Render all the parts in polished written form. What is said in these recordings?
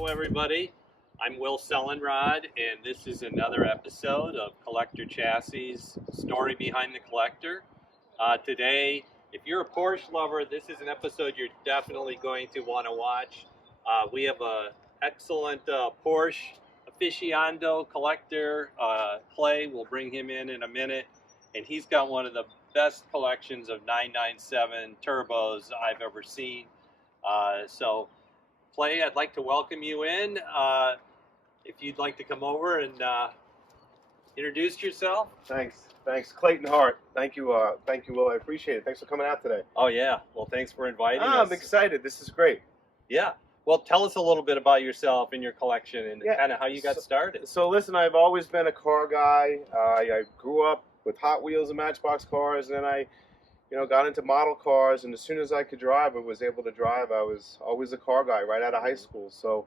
Hello, everybody. I'm Will Sellenrod, and this is another episode of Collector Chassis Story Behind the Collector. Today, if you're a Porsche lover, this is an episode you're definitely going to want to watch. We have an excellent Porsche aficionado collector, Clay. We'll bring him in a minute, and he's got one of the best collections of 997 turbos I've ever seen. So, Clay, I'd like to welcome you in. If you'd like to come over and introduce yourself. Thanks, Clayton Hart. Thank you, Will. I appreciate it. Thanks for coming out today. Oh yeah, well, thanks for inviting us. I'm excited. This is great. Yeah. Well, tell us a little bit about yourself and your collection and kind of how you got started. So listen, I've always been a car guy. I grew up with Hot Wheels and Matchbox cars, and then I got into model cars, and as soon as I could drive or was able to drive, I was always a car guy right out of high school. So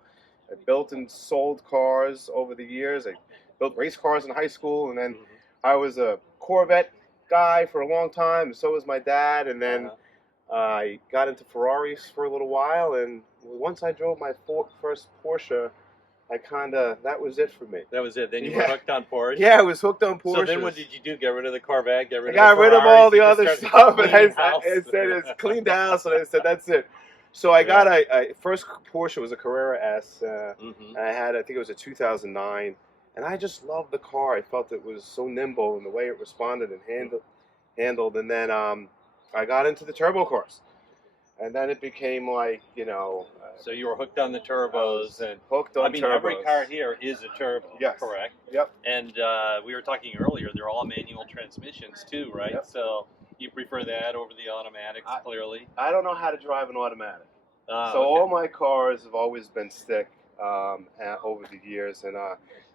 I built and sold cars over the years. I built race cars in high school, and then I was a Corvette guy for a long time, and so was my dad. And then I got into Ferraris for a little while, and once I drove my first Porsche, that was it for me. That was it. Then you were hooked on Porsche? Yeah, I was hooked on Porsche. So then what did you do? Get rid of the Corvette? Get rid of I got rid of all the other stuff, and I said it's cleaned house, and I said, that's it. So I got a first Porsche was a Carrera S. And I think it was a 2009, and I just loved the car. I felt it was so nimble in the way it responded and handled. And then I got into the turbo cars, and then it became like, So you were hooked on the turbos, and hooked on turbos. Every car here is a turbo. Yes. Correct. Yep. And we were talking earlier; they're all manual transmissions too, right? Yep. So you prefer that over the automatics, clearly. I don't know how to drive an automatic, all my cars have always been stick over the years, and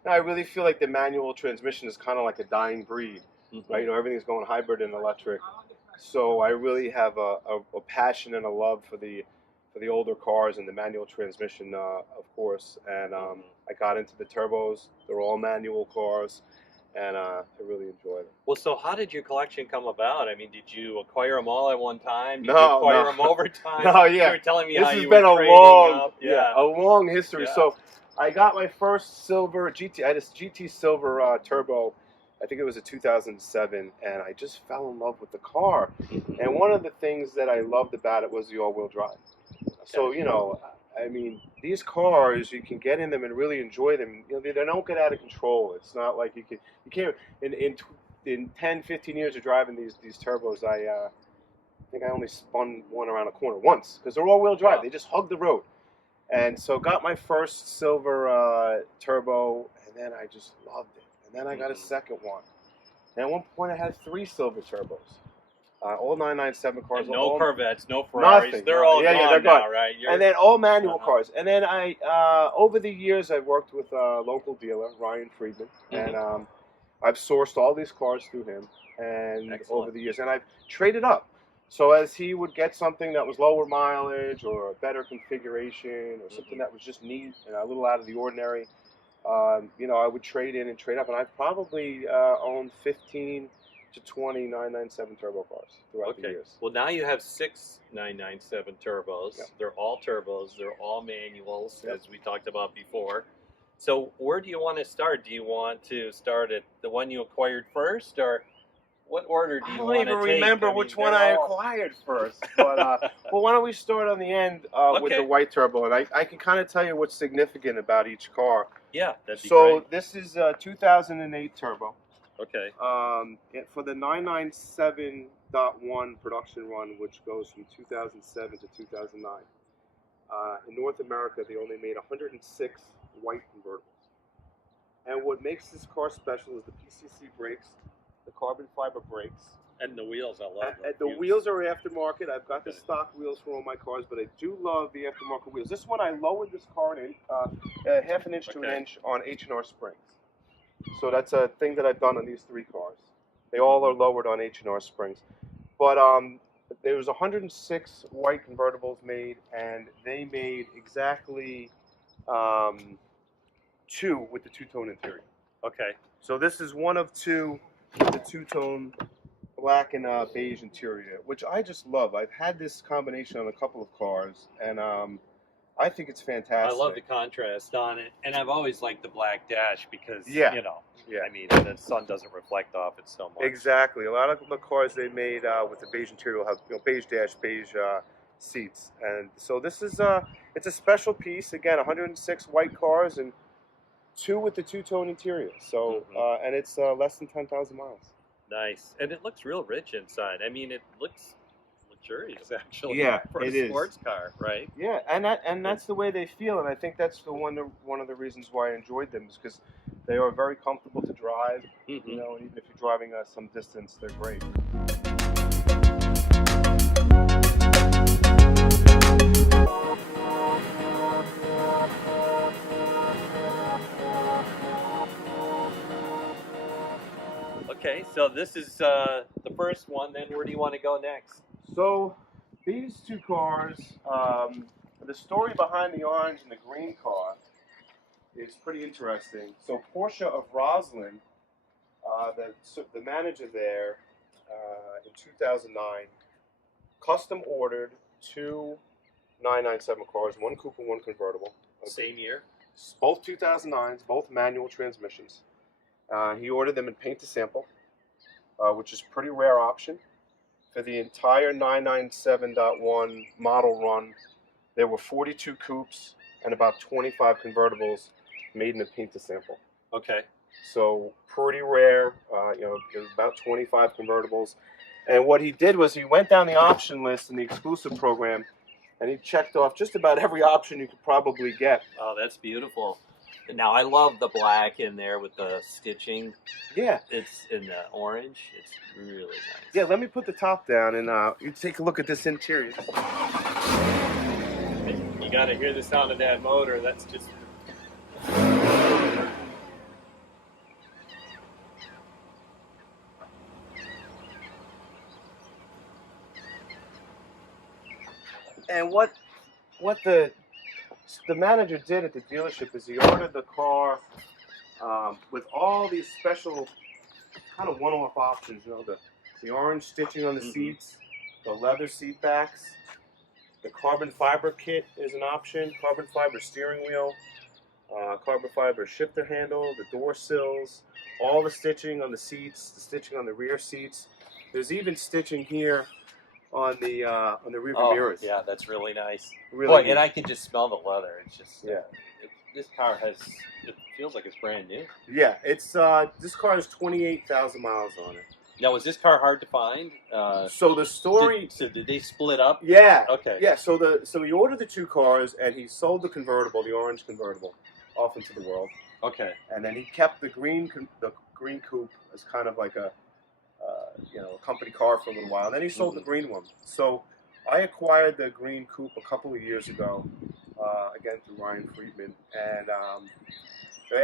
I really feel like the manual transmission is kind of like a dying breed, right? Everything's going hybrid and electric. So I really have a passion and a love for the older cars and the manual transmission, of course. And I got into the turbos. They're all manual cars, and I really enjoy them. Well, so how did your collection come about? I mean, did you acquire them all at one time? Did you acquire them over time? No, yeah. You were telling me this how has you been were a trading up. a long history. Yeah. So I got my first silver GT. I had this GT silver turbo. I think it was a 2007, and I just fell in love with the car. And one of the things that I loved about it was the all-wheel drive. So, I mean, these cars, you can get in them and really enjoy them. They don't get out of control. It's not like you can't, in 10, 15 years of driving these turbos, I think I only spun one around a corner once, because they're all-wheel drive. Wow. They just hug the road. And so got my first silver turbo, and then I just loved it. And then I got a second one. And at one point, I had 3 silver turbos. All 997 cars. And no Corvettes, no Ferraris. Nothing. They're all gone they're now, gone. right? And then all manual cars. And then I, over the years, I've worked with a local dealer, Ryan Friedman, and I've sourced all these cars through him. And over the years, and I've traded up. So as he would get something that was lower mileage or a better configuration or something that was just neat and a little out of the ordinary, I would trade in and trade up, and I've probably owned 15 to 20 997 turbo cars throughout the years. Well, now you have 6 997 turbos. Yep. They're all turbos. They're all manuals, as we talked about before. So where do you want to start? Do you want to start at the one you acquired first, or what order do you want to take? I don't even remember which one I acquired first. But well, why don't we start on the end with the white turbo, and I can kind of tell you what's significant about each car. Yeah, that'd be great. So this is a 2008 turbo. Okay. For the 997.1 production run, which goes from 2007 to 2009, in North America, they only made 106 white convertibles. And what makes this car special is the PCC brakes, the carbon fiber brakes. And the wheels, I love them. The wheels are aftermarket. I've got the stock wheels for all my cars, but I do love the aftermarket wheels. This one, I lowered this car an inch, half an inch to an inch on H&R springs. So that's a thing that I've done on these 3 cars. They all are lowered on H&R springs. But there was 106 white convertibles made, and they made exactly 2 with the two-tone interior. Okay. So this is one of 2 with the two-tone black and beige interior, which I just love. I've had this combination on a couple of cars, and I think it's fantastic. I love the contrast on it, and I've always liked the black dash because Yeah. you know, Yeah. I mean, the sun doesn't reflect off it so much. Exactly. A lot of the cars they made with the beige interior will have beige dash, beige seats, and so this is it's a special piece. Again, 106 white cars and 2 with the two-tone interior. So and it's less than 10,000 miles. Nice, and it looks real rich inside. I mean, it looks luxurious actually. Yeah, for it a is. sports car, right? Yeah, and that's the way they feel, and I think that's one of the reasons why I enjoyed them is because they are very comfortable to drive. Mm-hmm. You know, and even if you're driving some distance, they're great. Okay, so this is the first one. Then where do you want to go next? So these 2 cars, the story behind the orange and the green car is pretty interesting. So Porsche of Roslin, the manager there in 2009, custom ordered 2 997 cars, 1 coupe and 1 convertible. Same year. Both 2009s, both manual transmissions. He ordered them in paint to sample, which is a pretty rare option. For the entire 997.1 model run, there were 42 coupes and about 25 convertibles made in a paint to sample. Okay. So pretty rare. There's about 25 convertibles. And what he did was he went down the option list in the exclusive program, and he checked off just about every option you could probably get. Oh, that's beautiful. Now I love the black in there with the stitching. Yeah. It's in the orange. It's really nice. Yeah, let me put the top down and you take a look at this interior. You got to hear the sound of that motor. That's just. And what the manager did at the dealership is he ordered the car with all these special kind of one-off options. You know, the orange stitching on the seats, the leather seat backs, the carbon fiber kit is an option, carbon fiber steering wheel, carbon fiber shifter handle, the door sills, all the stitching on the seats, the stitching on the rear seats. There's even stitching here on the rear mirrors. Yeah, that's really nice. Really Boy, neat. and I can just smell the leather. It's just Yeah. This car has. It feels like it's brand new. Yeah, it's this car has 28,000 miles on it. Now, was this car hard to find? So the story, Did they split up? yeah, Okay. yeah. So he ordered the 2 cars and he sold the convertible, the orange convertible, off into the world, Okay. and then he kept the green coupe as kind of like a company car for a little while. And then he sold the green one. So I acquired the green coupe a couple of years ago, again through Ryan Friedman, and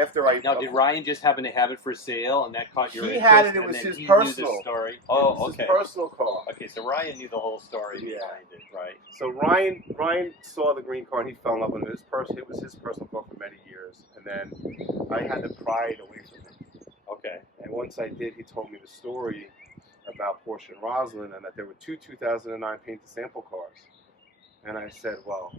after I Now, did Ryan just happen to have it for sale, and that caught your He interest? had it. It and was then his he personal. Knew the story. It Oh, was okay. his personal car. Okay, so Ryan knew the whole story Yeah. behind it, right? So Ryan saw the green car and he fell in love with it. It was his personal car for many years, and then I had to pry it away from him. Okay. And once I did, he told me the story about Porsche and Roslin, and that there were 2 2009 paint to sample cars. And I said, well,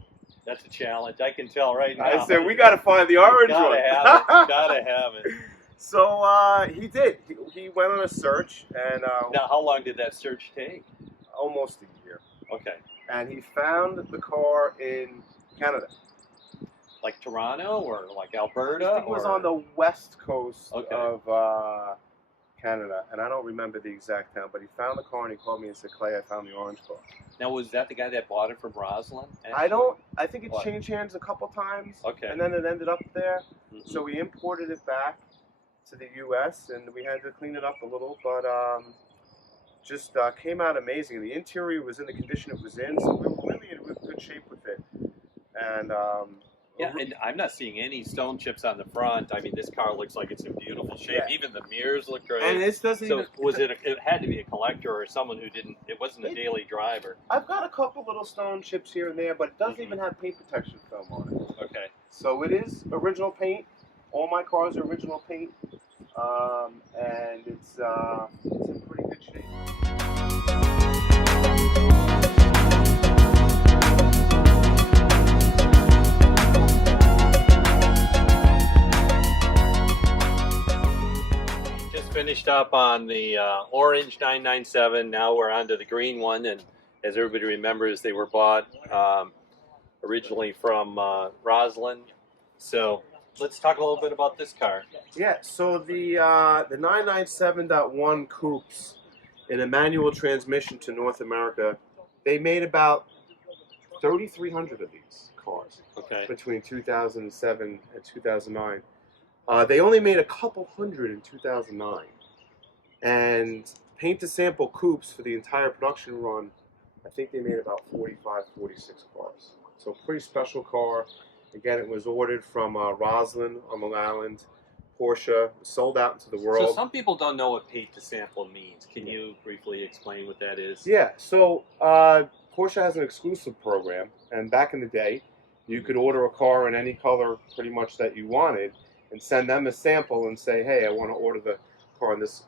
That's a challenge. I can tell right now. I said we got to find the orange Gotta one. have it. Gotta have it. So he did. He went on a search, and Now, how long did that search take? almost a year. Okay. And he found the car in Canada. Like Toronto or like Alberta? I think it was on the west coast Okay. of Canada, and I don't remember the exact town, but he found the car and he called me and said, Clay, I found the orange car. Now, was that the guy that bought it from Roslin? I think it What? changed hands a couple times, Okay. and then it ended up there. Mhm. So we imported it back to the U.S., and we had to clean it up a little, but just came out amazing. The interior was in the condition it was in, so we were really in good shape with it. And Yeah, and I'm not seeing any stone chips on the front. I mean, this car looks like it's in beautiful shape. Yeah. Even the mirrors look great. and this doesn't So even. was it? It had to be a collector or someone who didn't. It wasn't a It- daily driver. I've got a couple little stone chips here and there, but it doesn't Mhm. even have paint protection film on it. Okay. So it is original paint. All my cars are original paint, and it's in pretty good shape. finished up on the orange 997. Now we're on to the green one, and as everybody remembers, they were bought originally from Roslyn. So let's talk a little bit about this car. Yeah, so the 997.1 coupes in a manual transmission to North America, they made about 3,300 of these cars Okay. between 2007 and 2009. They only made a couple hundred in 2009. And paint to sample coupes for the entire production run, I think they made about 45, 46 cars. So pretty special car. Again, it was ordered from Roslyn on Long Island, Porsche, sold out into the world. So some people don't know what paint to sample means. Can you briefly explain what that is? Yeah, so Porsche has an exclusive program, and back in the day, you could order a car in any color pretty much that you wanted, and send them a sample and say, hey, I want to order the car in this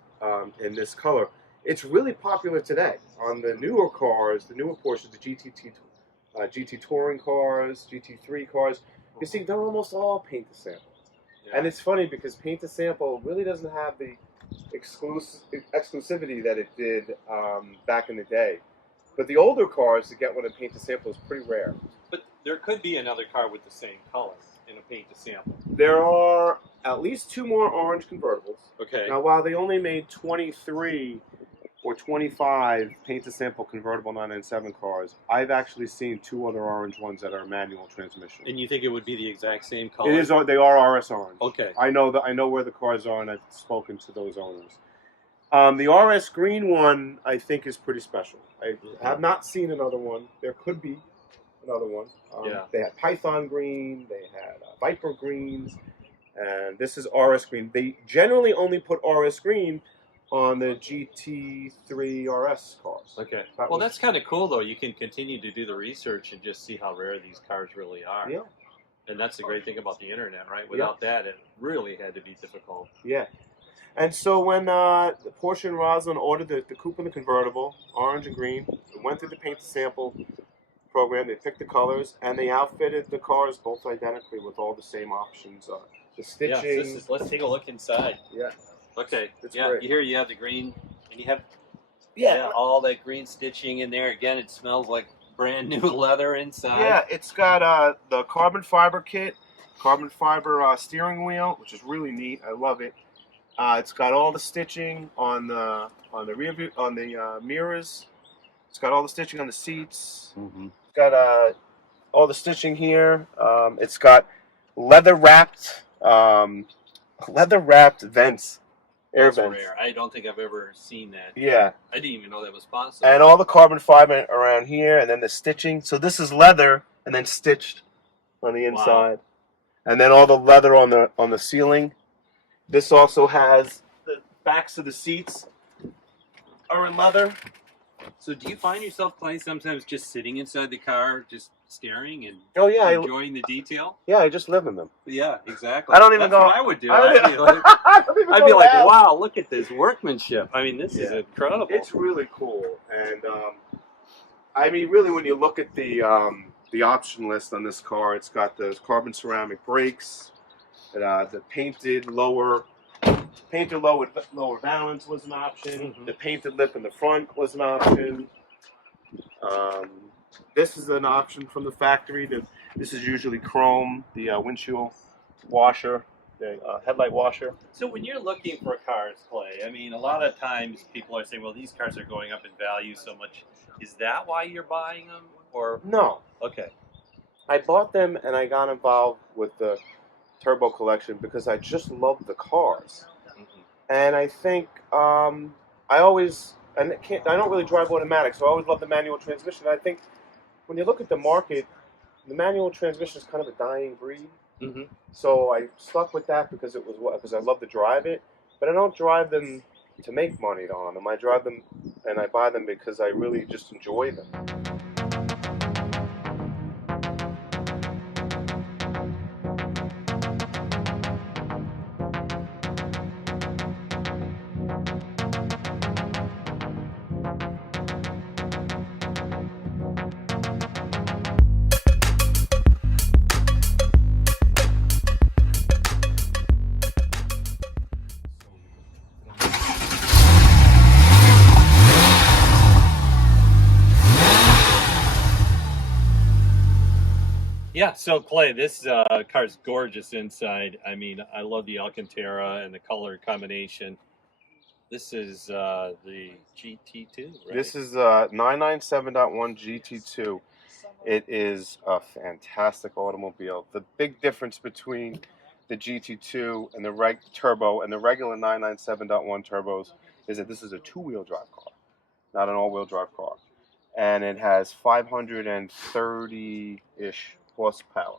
color. It's really popular today on the newer cars, the newer Porsches, the GT Touring cars, GT3 cars. You see, they're almost all paint to sample. Yeah. And it's funny because paint to sample really doesn't have the exclusivity that it did back in the day. But the older cars to get one in paint to sample is pretty rare. But there could be another car with the same color in a paint to sample. There are at least 2 more orange convertibles. Okay. Now, while they only made 23 or 25 paint to sample convertible 997 cars, I've actually seen 2 other orange ones that are manual transmission. And you think it would be the exact same color? It is. They are RS orange. Okay. I know where the cars are, and I've spoken to those owners. The RS green one, I think, is pretty special. I have not seen another one. There could be another one. Yeah. They had Python green. They had Viper greens. And this is RS green. They generally only put RS green on the GT3 RS cars. Okay. That Well, was- that's kind of cool, though. You can continue to do the research and just see how rare these cars really are. Yeah. And that's the great thing about the internet, right? Without that, it really had to be difficult. Yeah. And so when the Porsche and Roslyn ordered the coupe and the convertible, orange and green, it went through the paint to sample program. They picked the colors, and they outfitted the cars both identically with all the same options. The stitching. Yeah, let's take a look inside. Yeah. Okay. It's yeah, great. here you have the green, and you have Yeah. all that green stitching in there. Again, it smells like brand new leather inside. Yeah, it's got the carbon fiber kit, carbon fiber steering wheel, which is really neat. I love it. It's got all the stitching on the rear view, on the mirrors. It's got all the stitching on the seats. Mm-hmm. It's got all the stitching here. It's got leather wrapped vents, air That's vents. rare. I don't think I've ever seen that. Yeah, I didn't even know that was possible. and all the carbon fiber around here, and then the stitching. So this is leather, and then stitched on the inside, and then all the leather on the ceiling. This also has the backs of the seats are in leather. So do you find yourself, Clay, sometimes just sitting inside the car, just staring and Oh yeah, enjoying the detail? I just live in them. Yeah, exactly. I don't even That's go- what I would do. I I'd be like, I'd I'd be like, wow, look at this workmanship. I mean, this is Yeah. incredible. It's really cool, and I mean, really, when you look at the option list on this car, it's got the carbon ceramic brakes, the painted lower valance was an option. Mhm. The painted lip in the front was an option. This is an option from the factory. This is usually chrome, the windshield washer, the headlight washer. So when you're looking for cars, Clay, I mean, a lot of times people are saying, well, these cars are going up in value so much. Is that why you're buying them? Or, No, okay. I bought them and I got involved with the Turbo Collection because I just love the cars. Mhm. And I think I don't really drive automatic, so I always love the manual transmission. I think when you look at the market, the manual transmission is kind of a dying breed. Mm-hmm. So I stuck with that because I love to drive it, but I don't drive them to make money on them. I drive them and I buy them because I really just enjoy them. Yeah, so Clay, this car's gorgeous inside. I mean, I love the Alcantara and the color combination. This is the GT2, right? This is 997.1 GT2. It is a fantastic automobile. The big difference between the GT2 and the turbo and the regular 997.1 turbos is that this is a two-wheel drive car, not an all-wheel drive car, and it has 530-ish horsepower.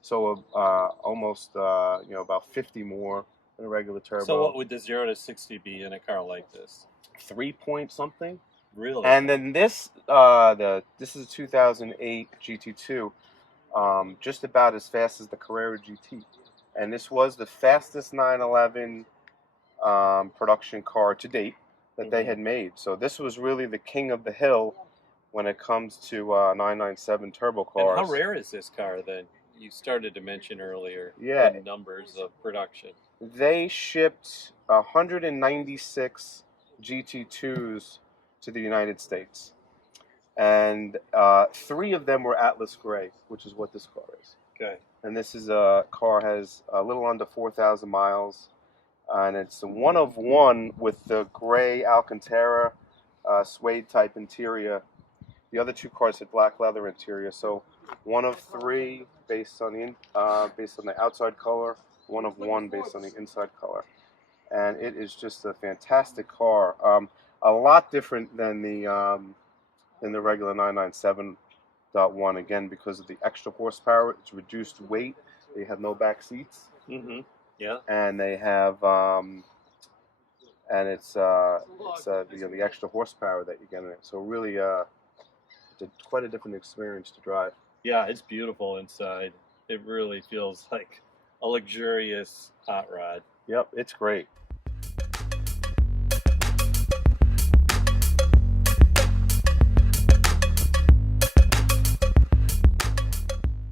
So almost about 50 more than a regular turbo. So what would the 0 to 60 be in a car like this? 3 point something. Really? And then this this is a 2008 GT2, just about as fast as the Carrera GT, and this was the fastest 911 production car to date that they had made. So this was really the king of the hill when it comes to 997 turbo cars. And how rare is this car then? You started to mention earlier the numbers of production. They shipped 196 GT2s to the United States, and 3 of them were Atlas Gray, which is what this car is. Okay. And this is car has a little under 4,000 miles, and it's a one of one with the gray Alcantara suede type interior. The other 2 cars had black leather interior, so one of 3 based on the outside color, one of 1 based on the inside color, and it is just a fantastic car. A lot different than the regular 997.1, again because of the extra horsepower. It's reduced weight. They have no back seats. Mm-hmm. Yeah. And they have it's the extra horsepower that you get in it. So really, it's quite a different experience to drive. Yeah, it's beautiful inside. It really feels like a luxurious hot rod. Yep, it's great.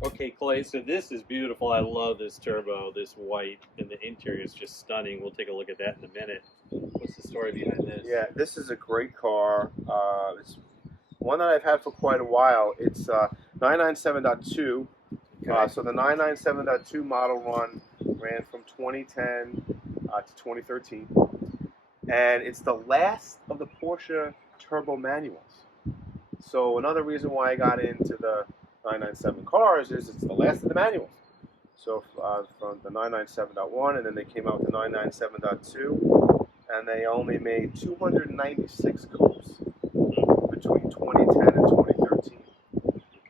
Okay, Clay, so this is beautiful. I love this turbo, this white, and the interior is just stunning. We'll take a look at that in a minute. What's the story behind this? Yeah, this is a great car. It's one that I've had for quite a while. It's 997.2. Okay. So the 997.2 model run ran from 2010 to 2013. And it's the last of the Porsche turbo manuals. So another reason why I got into the 997 cars is it's the last of the manuals. So from the 997.1, and then they came out with the 997.2, and they only made 296 coupes between 2010 and 2013.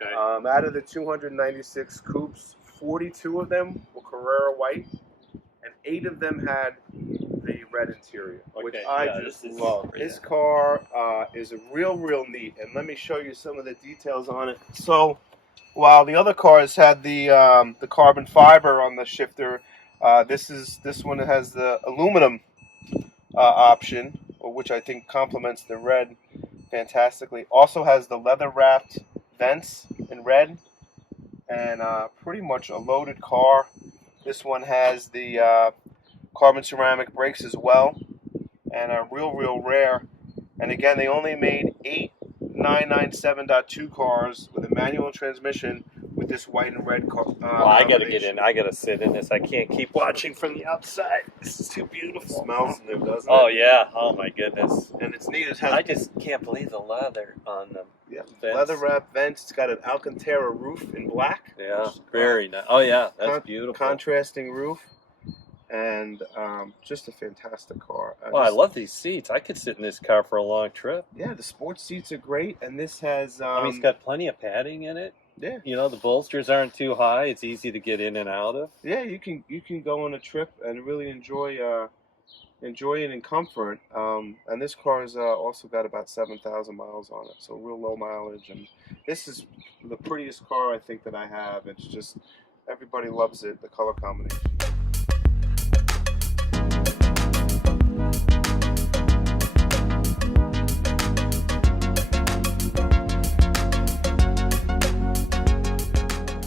Okay. Out of the 296 coupes, 42 of them were Carrera white, and 8 of them had the red interior, which I just love. This car is a real neat, and let me show you some of the details on it. So, while the other cars had the carbon fiber on the shifter, this one has the aluminum option, which I think complements the red fantastically. Also has the leather wrapped vents in red, and pretty much a loaded car. This one has the carbon ceramic brakes as well, and a real rare. And again, they only made 8 997.2 cars with a manual transmission with this white and red car. Well, I gotta get in. I gotta sit in this. I can't keep watching from the outside. This is too beautiful. It smells new, doesn't it? Oh yeah. Oh my goodness. And it's neat. It has, I just can't believe the leather on them. Yeah, vents. leather wrap vents. It's got an Alcantara roof in black. Yeah, very nice. Oh yeah, that's beautiful. Contrasting roof, and just a fantastic car. I love these seats. I could sit in this car for a long trip. Yeah, the sports seats are great, and this has. I mean, it's got plenty of padding in it. Yeah. You know, the bolsters aren't too high. It's easy to get in and out of. Yeah, you can go on a trip and really enjoy it in comfort. And this car has also got about 7,000 miles on it, so real low mileage. And this is the prettiest car I think that I have. It's just everybody loves it. The color combination.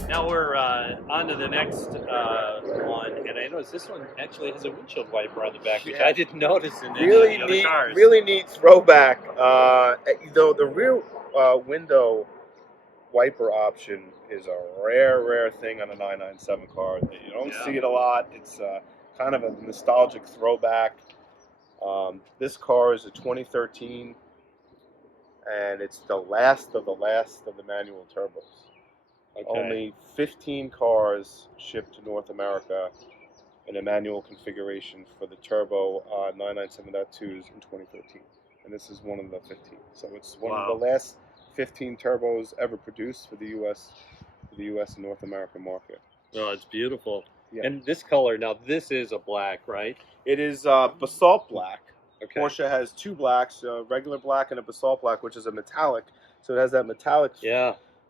Now we're on to the next one, and I noticed this one actually has a windshield wiper on the back, which I didn't notice in any of the other cars. Really neat throwback. Though the rear window wiper option is a rare thing on a 997 car. You don't Yeah. see it a lot. It's kind of a nostalgic throwback. This car is a 2013, and it's the last of the manual turbos. Okay. Only 15 cars shipped to North America in a manual configuration for the turbo 997.2s in 2013. And this is one of the 15. So it's one of the last 15 turbos ever produced for the U.S. and North American market. Oh, it's beautiful. Yeah. And this color, now this is a black, right? It is basalt black. Okay. Porsche has two blacks, a regular black and a basalt black, which is a metallic. So it has that metallic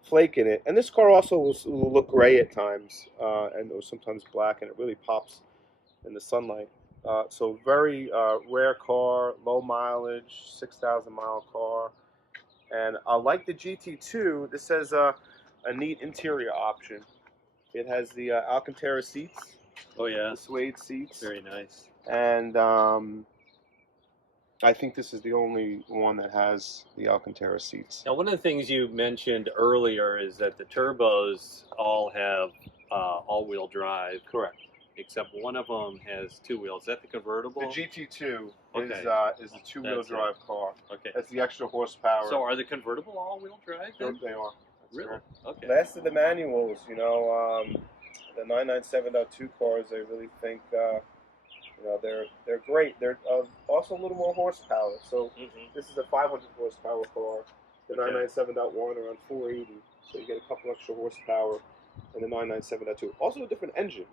flake in it. And this car also will look gray at times, and or sometimes black, and it really pops in the sunlight. So very rare car, low mileage, 6,000 mile car. And like the GT2, this has a neat interior option. It has the Alcantara seats. Oh yeah. The suede seats. Very nice. And I think this is the only one that has the Alcantara seats. Now, one of the things you mentioned earlier is that the turbos all have all-wheel drive. Correct. Except one of them has two wheels. Is that the convertible? The GT2 Okay. is a two-wheel That's drive car. Okay. That's the extra horsepower. So are the convertible all-wheel drive then? They are. That's Really? correct. Okay. Last of the manuals, the 997.2 cars, I really think, they're great. They're also a little more horsepower. So this is a 500 horsepower car. The 997.1 around 480. So you get a couple extra horsepower. And the 997.2. Also a different engine.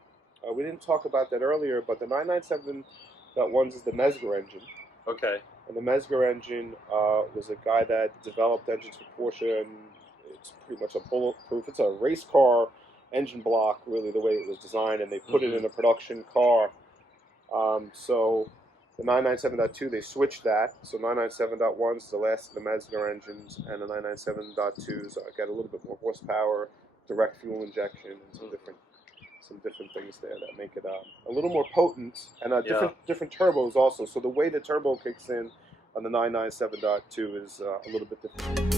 We didn't talk about that earlier, but the 997.1 is the Mezger engine. Okay. And the Mezger engine was a guy that developed engines for Porsche, and it's pretty much a bulletproof. It's a race car engine block, really, the way it was designed, and they put it in a production car. So the 997.2, they switched that. So 997.1 is the last of the Mezger engines, and the 997.2s get a little bit more horsepower, direct fuel injection, and some different things there that make it a little more potent, and different turbos also. So the way the turbo kicks in on the 997.2 is a little bit different.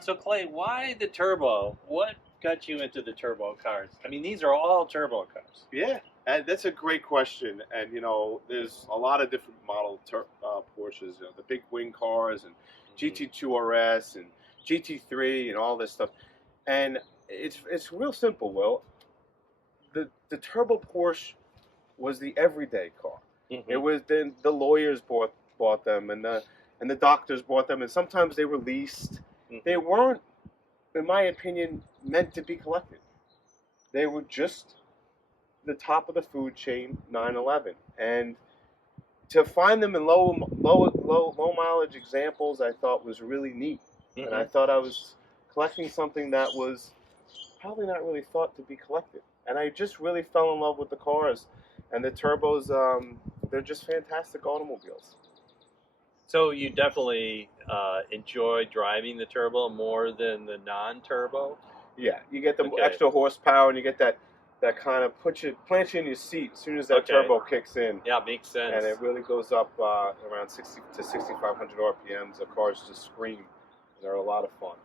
So Clay, why the turbo? What got you into the turbo cars? I mean, these are all turbo cars. Yeah, and that's a great question. And there's a lot of different model Porsches. The big wing cars and GT2 RS and GT3 and all this stuff. And it's real simple, Will. The turbo Porsche was the everyday car. It was then the lawyers bought them, and the doctors bought them, and sometimes they were leased. They weren't, in my opinion, meant to be collected. They were just the top of the food chain, 911. And to find them in low mileage examples, I thought was really neat. And I thought I was collecting something that was probably not really thought to be collected. And I just really fell in love with the cars. And the turbos, they're just fantastic automobiles. So you definitely enjoy driving the turbo more than the non-turbo? Yeah, you get the extra horsepower, and you get that kind of plants you in your seat as soon as that turbo kicks in. Yeah, makes sense. And it really goes up around 60 to 6,500 RPMs. The cars just scream. And they're a lot of fun.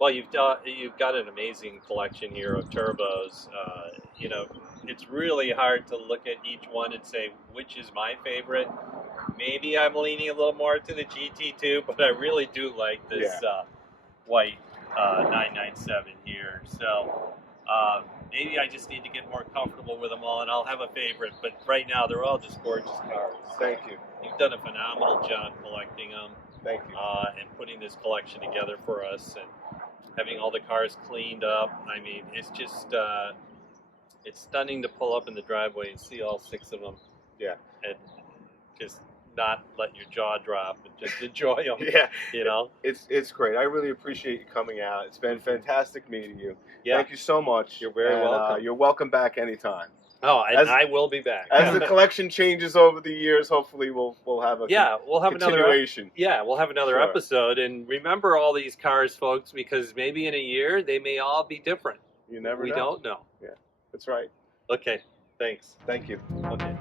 Well, you've got an amazing collection here of turbos. It's really hard to look at each one and say which is my favorite. Maybe I'm leaning a little more to the GT2, but I really do like this white 997 here. So maybe I just need to get more comfortable with them all, and I'll have a favorite. But right now, they're all just gorgeous cars. Thank you. You've done a phenomenal job collecting them. Thank you. And putting this collection together for us, and having all the cars cleaned up. I mean, it's just it's stunning to pull up in the driveway and see all 6 of them. Yeah. And just not let your jaw drop and just enjoy them. Yeah. It's great. I really appreciate you coming out. It's been fantastic meeting you. Yeah. Thank you so much. You're very welcome. You're welcome back anytime. Oh, and As- I will be back. As the collection changes over the years, hopefully we'll have a We'll have another. continuation. We'll have another Sure. episode, and remember all these cars, folks, because maybe in a year they may all be different. You never We know. don't know. That's right. Okay, thanks. Thank you. Okay.